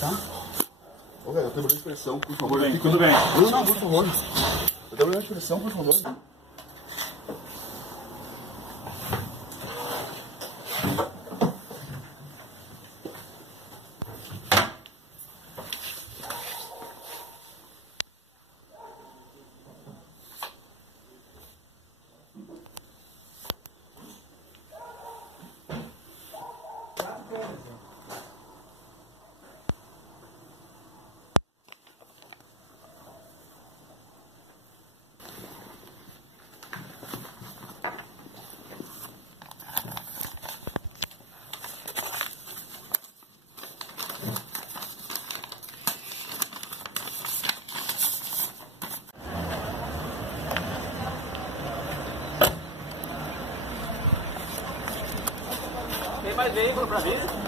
Tá? Ô, velho, eu tenho uma expressão, por favor. Tudo bem, tudo bem. Não, por favor. Eu tenho uma expressão, por favor. Tem mais veículo pra vir?